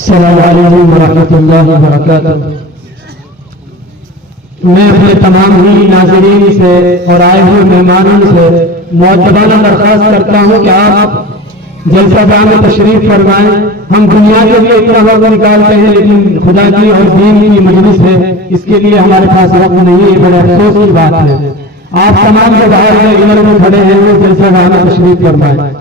السلام علیکم ورحمۃ اللہ وبرکاتہ۔ میں اپنے تمام ہی ناظرین سے اور آئے ہوئے مہمانوں سے معجبانہ درخواست کرتا ہوں کہ آپ جلسہ گاہ میں تشریف فرمائیں۔ ہم دنیا کے لیے اتنا وقت نکالتے ہیں لیکن خدا کی اور دین کی مجلس ہے، اس کے لیے ہمارے پاس وقت نہیں ہے، بڑے افسوس کی بات ہے۔ آپ تمام جو باہر میں ادھر میں کھڑے ہیں وہ جلسہ گاہ میں تشریف فرمائیں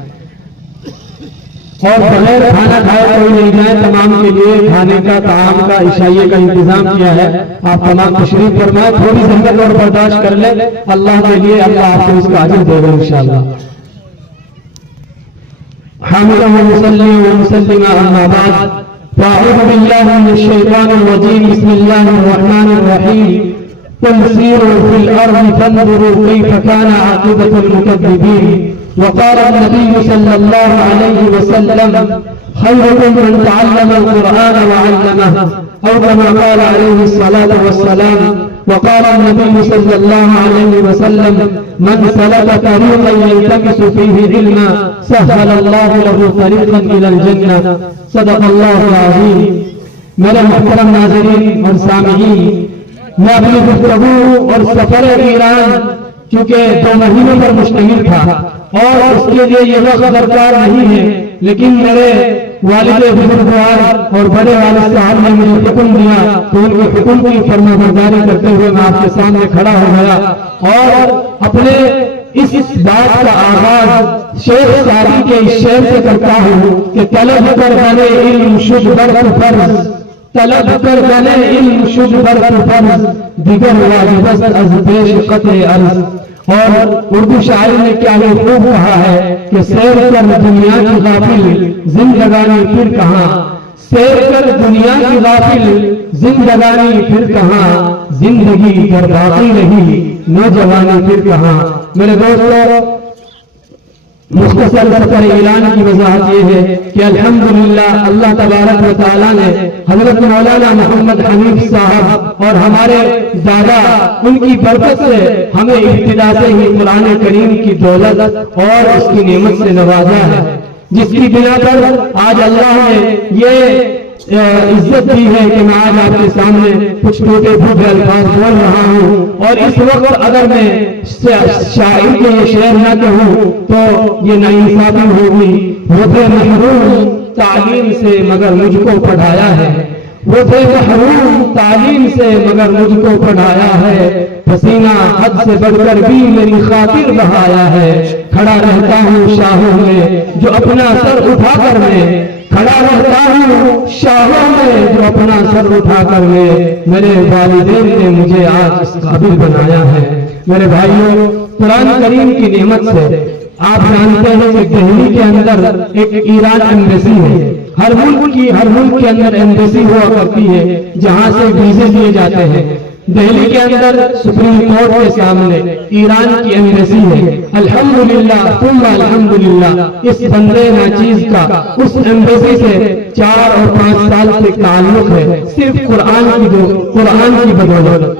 اور بغیر کھانا کھائے کوئی نہیں جائے۔ تمام کے لیے کھانے کا، طعام کا، عشائیے کا انتظام کیا ہے، آپ تمام تشریف فرمائیں۔ تھوڑی زحمت اور برداشت کر لیں، اللہ کے لیے اللہ آپ کو اس کا اجر دے گا انشاءاللہ۔ حامدا ونصلي ونسلم اما بعد فاعوذ بالله من الشيطان الرجيم بسم الله الرحمن الرحيم قل سيروا في الارض فانظروا كيف كان عاقبة المكذبين وقال النبي صلى الله عليه وسلم خيركم من تعلم القرآن وعلمه او كما قال عليه الصلاة والسلام وقال النبي صلى الله عليه وسلم من سلك طريقا يلتمس فيه علما سهل الله له طريقا الى الجنة صدق الله العظيم۔ میرے محترم ناظرین اور سامعین، میں اپنی گفتگو اور سفر ایران چونکہ 2 مہینوں پر مشتمل تھا اور اس کے لیے یہ وقت درکار نہیں ہے، لیکن میرے والد بزرگوار اور بڑے والد صاحب نے مجھے حکم دیا تو ان کے حکم کی فرما برداری کرتے ہوئے میں آپ کے سامنے کھڑا ہو گیا اور اپنے اس بات کا آغاز شیخ سعدی کے اس شعر سے کرتا ہوں کہ طلب کر بنے علم شد برق فرض، طلب کر بنے علم شد برق فرض، دیگر واجبست از پیش قطع عرض۔ اور اردو شاعری نے کیا یہ خوب کہا ہے کہ سیر کر دنیا کی غافل زندگانی پھر کہاں، سیر کر دنیا کی غافل زندگانی پھر کہاں، زندگی گر باقی رہی نوجوانی پھر کہاں۔ میرے دوستو، مختصر سفر اعلان کی وضاحت یہ ہے کہ الحمدللہ اللہ تبارک و تعالیٰ نے حضرت مولانا محمد حنیف صاحب اور ہمارے دادا ان کی برکت سے ہمیں ابتدا سے ہی قرآن کریم کی دولت اور اس کی نعمت سے نوازا ہے، جس کی بنا پر آج اللہ نے یہ عزت دی ہے کہ میں آج آپ کے سامنے کچھ ٹوٹے پھوٹے الفاظ بول رہا ہوں۔ اور اس وقت اگر میں شاعر کے یہ شعر نہ کہوں تو یہ ناانصافی ہوگی۔ وہ تھے محروم تعلیم سے مگر مجھ کو پڑھایا ہے، وہ تھے محروم تعلیم سے مگر مجھ کو پڑھایا ہے، پسینہ حد سے بڑھ کر بھی میری خاطر بہایا ہے، کھڑا رہتا ہوں شاہوں میں جو اپنا سر اٹھا کر میں، کھڑا رہتا ہوں شاہوں میں جو اپنا سر اٹھا کر میرے والدین نے مجھے آج اس قابل بنایا ہے۔ میرے بھائیوں، قرآن کریم کی نعمت سے آپ جانتے ہیں کہ دہلی کے اندر ایک ایران ایمبیسی ہے۔ ہر ملک کے اندر ایمبیسی ہوا کرتی ہے جہاں سے ویزے دیے جاتے ہیں۔ دہلی کے اندر سپریم کورٹ کے سامنے ایران کی ایمبیسی ہے۔ الحمدللہ ثم الحمدللہ اس بندے ناچیز کا اس ایمبیسی سے 4 اور 5 سال سے تعلق ہے، صرف قرآن کی بدولت۔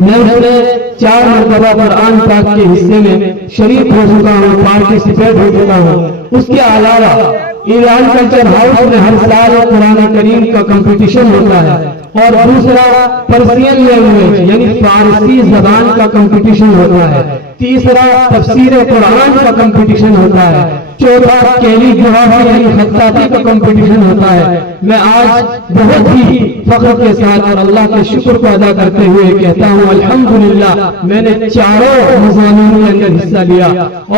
میں اس میں 4 مرتبہ قرآن پاک کے حصے میں شریک ہو چکا ہوں، پارٹیسپیٹ ہو چکا ہوں۔ اس کے علاوہ ایران کلچر ہاؤس میں ہر سال قرآن کریم کا کمپٹیشن ہوتا ہے، اور دوسرا پرسین لینگویج یعنی فارسی زبان کا کمپٹیشن ہوتا ہے، تیسرا تفسیر قرآن کا کمپٹیشن ہوتا ہے، چوتھا کیلی گرافی یعنی خطاطی کا کمپٹیشن ہوتا ہے۔ میں آج بہت ہی فخر کے ساتھ اور اللہ کے شکر کو ادا کرتے ہوئے کہتا ہوں الحمدللہ میں نے 4 مضامین کے اندر حصہ لیا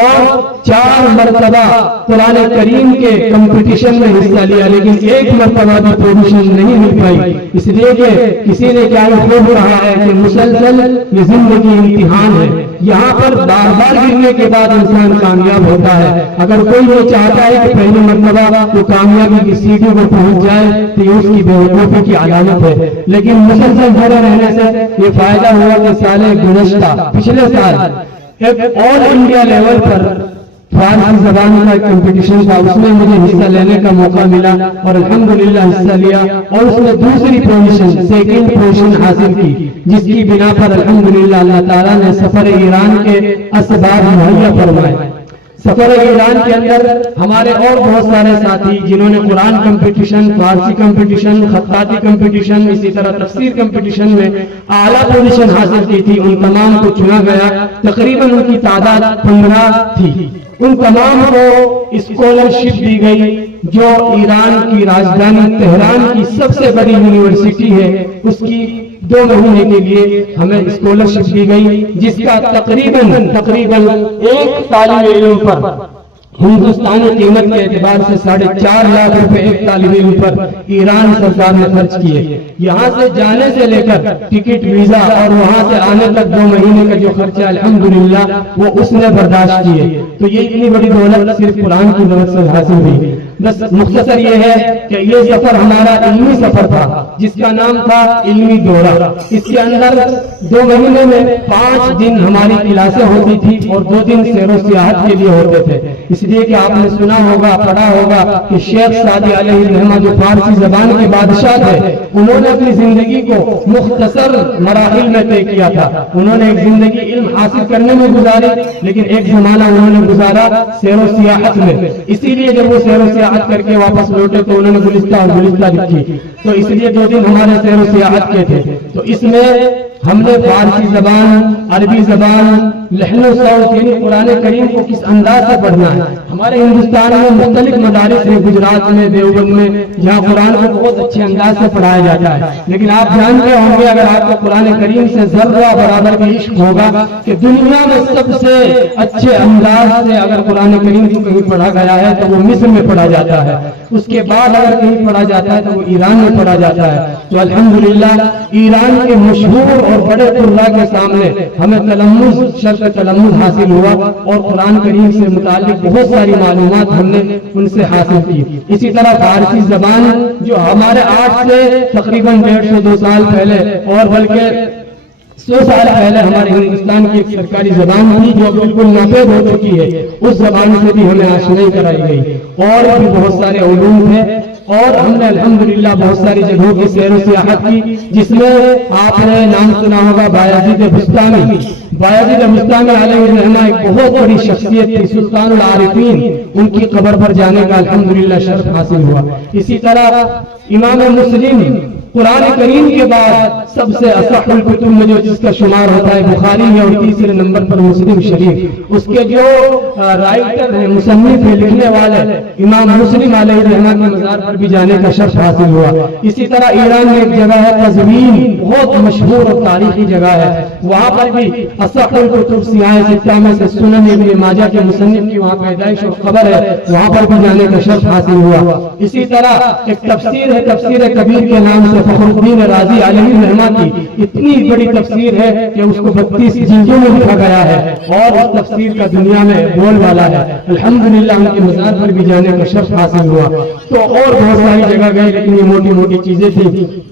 اور 4 مرتبہ قرآن کریم کے کمپٹیشن میں حصہ لیا، لیکن 1 مرتبہ بھی پوزیشن نہیں مل پائی، اس لیے کہ کسی نے کیا خوب رہا ہے کہ مسلسل یہ زندگی امتحان ہے، یہاں پر بار بار گرنے کے بعد انسان کامیاب ہوتا ہے۔ اگر کوئی یہ چاہتا ہے کہ پہلی مرتبہ وہ کامیابی کی سیڑھی پر پہنچ جائے تو یہ اس کی بے وقوفی کی علامت ہے، لیکن مسلسل جڑے رہنے سے یہ فائدہ ہوا کہ سال گزشتہ پچھلے سال ایک آل انڈیا لیول پر فارسی زبان کا ایک کمپٹیشن تھا، اس میں مجھے حصہ لینے کا موقع ملا اور الحمدللہ حصہ لیا اور اس میں دوسری پوزیشن 2nd پوزیشن حاصل کی، جس کی بنا پر الحمدللہ اللہ تعالیٰ نے سفر ایران کے اسباب مہیا فرمائے۔ سفر ایران کے اندر ہمارے اور بہت سارے ساتھی جنہوں نے قرآن کمپٹیشن، فارسی کمپٹیشن، خطاطی کمپٹیشن، اسی طرح تفسیر کمپٹیشن میں اعلیٰ پوزیشن حاصل کی تھی، ان تمام کو چنا گیا۔ تقریباً ان کی تعداد 15 تھی۔ ان تمام کو اسکالرشپ دی گئی جو ایران کی راجدھانی تہران کی سب سے بڑی یونیورسٹی ہے، اس کی 2 مہینے کے لیے ہمیں اسکالرشپ دی گئی، جس کا تقریباً ایک طالب علم پر ہندوستانی قیمت کے اعتبار سے 4.5 لاکھ روپے ایک طالب علم پر ایران سرکار نے خرچ کیے۔ یہاں سے جانے سے لے کر ٹکٹ، ویزا اور وہاں سے آنے تک 2 مہینے کا جو خرچہ الحمدللہ وہ اس نے برداشت کیے۔ تو یہ اتنی بڑی دولت صرف قرآن کی مدد سے حاصل ہوئی۔ بس مختصر یہ ہے کہ یہ سفر ہمارا علمی سفر تھا جس کا نام تھا علمی دورہ۔ اس کے اندر 2 مہینے میں 5 دن ہماری کلاسیں ہوتی تھی اور 2 دن سیر و سیاحت کے لیے ہوتے تھے۔ اس لیے کہ آپ نے سنا ہوگا، پڑھا ہوگا کہ شیخ سعدی علیہ الرحمہ جو فارسی زبان کے بادشاہ تھے، انہوں نے اپنی زندگی کو مختصر مراحل میں طے کیا تھا۔ انہوں نے ایک زندگی علم حاصل کرنے میں گزاری، لیکن ایک زمانہ انہوں نے گزارا سیر و سیاحت میں۔ اسی لیے جب وہ سیر و سیاحت کر کے واپس لوٹے تو انہوں نے گلستہ لکھی، تو اس لیے 2 دن ہمارے سیر و سیاحت کے تھے۔ تو اس میں ہم نے فارسی زبان، عربی زبان، لحن و صوت یعنی قرآن کریم کو کس انداز سے پڑھنا ہے۔ ہمارے ہندوستان میں مختلف مدارس ہیں، گجرات میں، دیوبند میں، جہاں قرآن کو بہت اچھے انداز سے پڑھایا جاتا ہے، لیکن آپ جانتے ہوں گے اگر آپ کو قرآن کریم سے ذرہ برابر کا عشق ہوگا کہ دنیا میں سب سے اچھے انداز سے اگر قرآن کریم کو کہیں پڑھا گیا ہے تو وہ مصر میں پڑھا جاتا ہے، اس کے بعد اگر کہیں پڑھا جاتا ہے تو وہ ایران میں پڑھا جاتا ہے۔ تو الحمدللہ ایران کے مشہور اور بڑے قراء کے سامنے ہمیں شرط تلمذ حاصل ہوا اور قرآن کریم سے متعلق بہت ساری معلومات ہم نے ان سے حاصل کی۔ اسی طرح فارسی زبان جو ہمارے آج سے تقریباً 150-200 سال پہلے اور بلکہ 100 سال پہلے ہمارے ہندوستان کی ایک سرکاری زبان تھی جو بالکل ناپید ہو چکی ہے، اس زبان سے بھی ہمیں آشنائی کرائی گئی، اور بھی بہت سارے علوم تھے، اور ہم نے الحمدللہ بہت ساری جگہوں کی سیر و سیاحت کی، جس میں آپ نے نام سنا ہوگا بایزید بستامی۔ بایزید بستامی علیہ الرحمہ ایک بہت بڑی شخصیت تھی، سلطان العارفین، ان کی قبر پر جانے کا الحمدللہ شرف حاصل ہوا۔ اسی طرح امام مسلم قرآن کریم کے بعد سب سے اصح الکتب میں جو جس کا شمار ہوتا ہے بخاری ہے، اور تیسرے نمبر پر مسلم شریف۔ اس کے جو رائٹر ہیں، مصنف ہیں، لکھنے والے، امام مسلم علیہ الرحمہ کے مزار پر بھی جانے کا شرف حاصل ہوا۔ اسی طرح ایران میں ایک جگہ ہے قزوین، بہت مشہور اور تاریخی جگہ ہے، وہاں پر بھی اصح الکتب سیاہ ستہ میں سے سنن ابن ماجہ کے مصنف کی وہاں پیدائش اور خبر ہے، وہاں پر بھی جانے کا شرف حاصل ہوا۔ اسی طرح ایک تفسیر ہے، تفسیر کبیر کے نام سے فخر الدین رازی علیہ الرحمہ کی اتنی بڑی تفسیر ہے کہ اس کو 32 جلدوں میں لکھا گیا ہے، اور اس تفسیر کا دنیا میں بول والا ہے۔ الحمدللہ ان کے مزار پر بھی جانے کا شرف حاصل ہوا۔ تو اور بہت ساری جگہ گئے، لیکن یہ موٹی موٹی چیزیں تھیں۔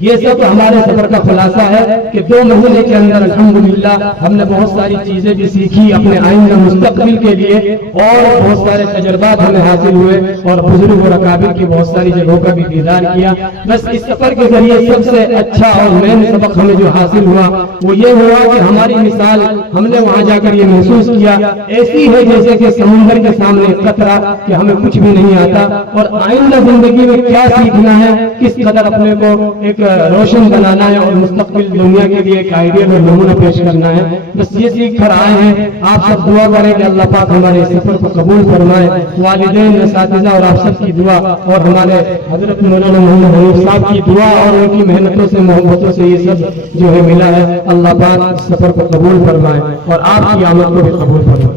یہ سب ہمارے سفر کا خلاصہ ہے کہ 2 مہینے کے اندر الحمدللہ ہم نے بہت ساری چیزیں بھی سیکھی اپنے آئندہ مستقبل کے لیے، اور بہت سارے تجربات ہمیں حاصل ہوئے، اور بزرگ اور اکابر کی بہت ساری جگہوں کا بھی دیدار کیا۔ بس اس سفر کے ذریعے سب سے اچھا اور مین سبق ہمیں جو حاصل ہوا وہ یہ ہوا کہ ہماری مثال ہم نے وہاں جا کر یہ محسوس کیا ایسی ہے جیسے کہ سمندر کے سامنے قطرہ، کہ ہمیں کچھ بھی نہیں آتا، اور آئندہ زندگی میں کیا سیکھنا ہے، کس قدر اپنے کو ایک روشن بنانا ہے، اور مستقبل دنیا کے لیے ایک آئیڈیل اور نمونہ پیش کرنا ہے۔ بس یہ سیکھ کر آئے ہیں۔ آپ سب دعا کریں کہ اللہ پاک ہمارے سفر کو قبول فرمائے، والدین، اساتذہ اور آپ سب کی دعا، اور ہمارے حضرت مولانا محمد حنیف صاحب کی دعا اور ان کی محنتوں سے، محبتوں سے یہ سب جو ہے ملا ہے۔ اللہ پاک اس سفر کو قبول فرمائے اور آپ کی آمد کو بھی قبول فرمائے۔